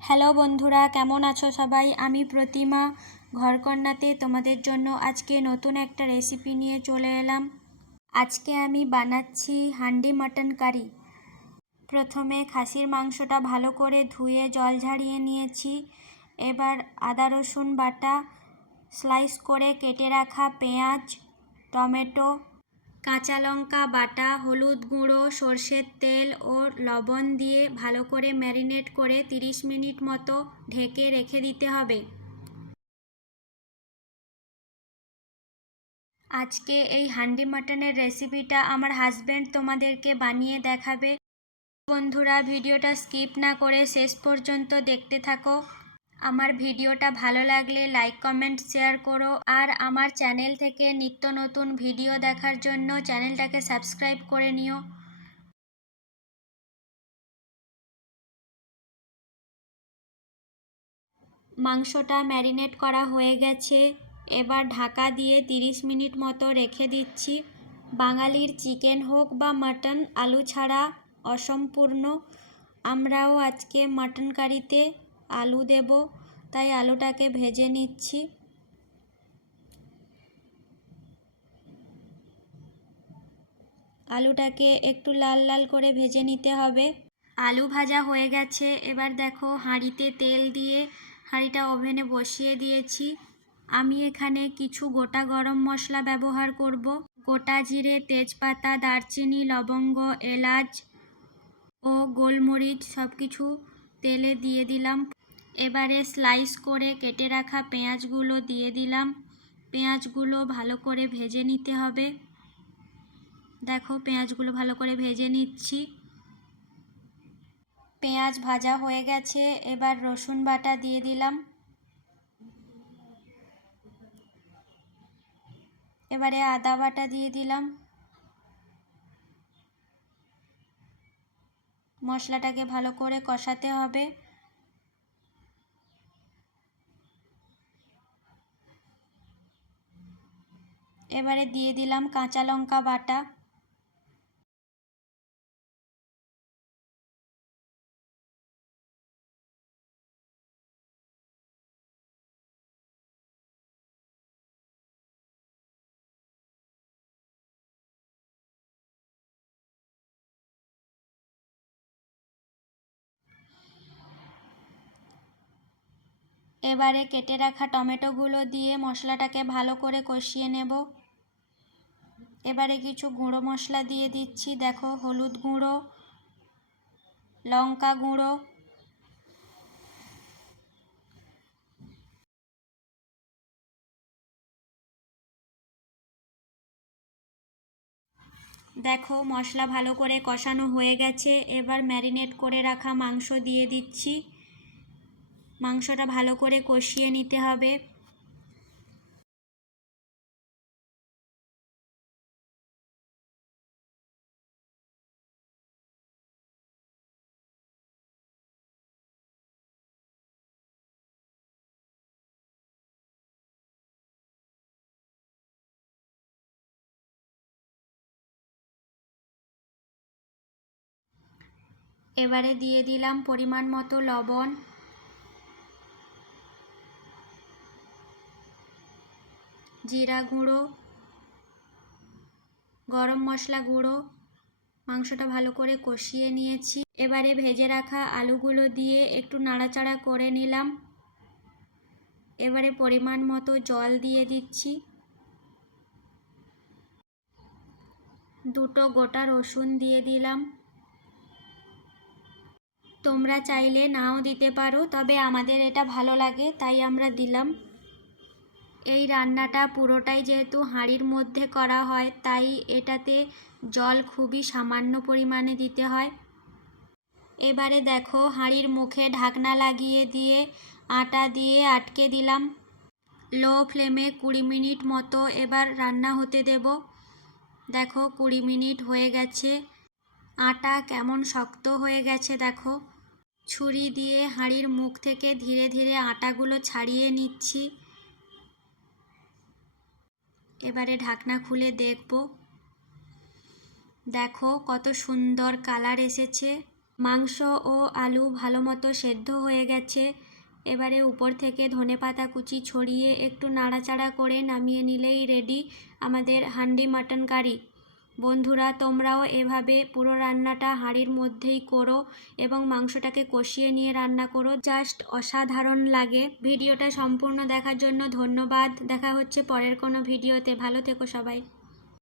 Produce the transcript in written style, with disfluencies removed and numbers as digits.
Hello বন্ধুরা, কেমন আছো সবাই? আমি প্রতিমা ঘরকন্নাতে তোমাদের জন্য আজকে নতুন একটা রেসিপি নিয়ে চলে এলাম। আজকে আমি বানাচ্ছি হান্ডি মাটন কারি। প্রথমে খাসির মাংসটা ভালো করে ধুয়ে জল ঝাড়িয়ে নিয়েছি। এবার আদা রসুন বাটা, স্লাইস করে কেটে রাখা পেঁয়াজ, টমেটো, কাঁচা লঙ্কা বাটা, হলুদ গুঁড়ো, সর্ষের তেল ও লবণ দিয়ে ভালো করে ম্যারিনেট করে 30 মিনিট মতো ঢেকে রেখে দিতে হবে। আজকে এই হান্ডি মাটনের রেসিপিটা আমার হাজব্যান্ড তোমাদেরকে বানিয়ে দেখাবে। বন্ধুরা, ভিডিওটা স্কিপ না করে শেষ পর্যন্ত দেখতে থাকো। আমার ভিডিওটা ভালো লাগলে লাইক কমেন্ট শেয়ার করো, আর আমার চ্যানেল থেকে নিত্য নতুন ভিডিও দেখার জন্য চ্যানেলটাকে সাবস্ক্রাইব করে নিও। মাংসটা ম্যারিনেট করা হয়ে গেছে। এবার ঢাকা দিয়ে 30 মিনিট মতো রেখে দিচ্ছি। বাঙালির চিকেন হোক বা মাটন, আলু ছাড়া অসম্পূর্ণ। আমরাও আজকে মাটন কারিতে আলু দেব, তাই আলুটাকে ভেজে নিচ্ছি। আলুটাকে একটু লাল লাল করে ভেজে নিতে হবে। আলু ভাজা হয়ে গেছে। এবার দেখো, হাঁড়িতে তেল দিয়ে হাঁড়িটা ওভেনে বসিয়ে দিয়েছি। আমি এখানে কিছু গোটা গরম মশলা ব্যবহার করব। গোটা জিরে, তেজপাতা, দারচিনি, লবঙ্গ, এলাচ ও গোলমরিচ সব কিছু তেলে দিয়ে দিলাম। এবারে স্লাইস করে কেটে রাখা পেঁয়াজগুলো দিয়ে দিলাম। পেঁয়াজগুলো ভালো করে ভেজে নিতে হবে। দেখো, পেঁয়াজগুলো ভালো করে ভেজে নিচ্ছি। পেঁয়াজ ভাজা হয়ে গেছে। এবার রসুন বাটা দিয়ে দিলাম। এবারে আদা বাটা দিয়ে দিলাম। মশলাটাকে ভালো করে কষাতে হবে। এবারে দিয়ে দিলাম কাঁচা লঙ্কা বাটা। এবারে কেটে রাখা টমেটোগুলো দিয়ে মশলাটাকে ভালো করে কষিয়ে নেব। এবারে কিছু গুঁড়ো মশলা দিয়ে দিচ্ছি। দেখো, হলুদ গুঁড়ো, লঙ্কা গুঁড়ো, দেখো মশলা ভালো করে কষানো হয়ে গেছে। এবার ম্যারিনেট করে রাখা মাংস দিয়ে দিচ্ছি। মাংসটা ভালো করে কষিয়ে নিতে হবে। এবারে দিয়ে দিলাম পরিমাণ মতো লবণ, জিরা গুঁড়ো, গরম মশলা গুঁড়ো। মাংসটা ভালো করে কষিয়ে নিয়েছি। এবারে ভেজে রাখা আলুগুলো দিয়ে একটু নাড়াচাড়া করে নিলাম। এবারে পরিমাণ মতো জল দিয়ে দিচ্ছি। দুটো গোটা রসুন দিয়ে দিলাম। তোমরা চাইলে নাও দিতে পারো, তবে আমাদের এটা ভালো লাগে তাই আমরা দিলাম। এই রান্নাটা পুরোটাই যেহেতু হাঁড়ির মধ্যে করা হয়, তাই এটাতে জল খুবই সামান্য পরিমাণে দিতে হয়। এবারে দেখো, হাঁড়ির মুখে ঢাকনা লাগিয়ে দিয়ে আটা দিয়ে আটকে দিলাম। লো ফ্লেমে 20 মিনিট মতো এবার রান্না হতে দেব। দেখো, 20 মিনিট হয়ে গেছে। আটা কেমন শক্ত হয়ে গেছে দেখো। ছুরি দিয়ে হাঁড়ির মুখ থেকে ধীরে ধীরে আটাগুলো ছাড়িয়ে নিচ্ছি। এবারে ঢাকনা খুলে দেখব। দেখো কত সুন্দর কালার এসেছে। মাংস ও আলু ভালো মতো সেদ্ধ হয়ে গেছে। এবারে উপর থেকে ধনেপাতা কুচি ছড়িয়ে একটু নাড়াচাড়া করে নামিয়ে নিলেই রেডি আমাদের হান্ডি মাটন কারি। বন্ধুরা, তোমরাও এভাবে পুরো রান্নাটা হাঁড়ির মধ্যেই করো এবং মাংসটাকে কষিয়ে নিয়ে রান্না করো, জাস্ট অসাধারণ লাগে। ভিডিওটা সম্পূর্ণ দেখার জন্য ধন্যবাদ। দেখা হচ্ছে পরের কোনো ভিডিওতে। ভালো থেকো সবাই।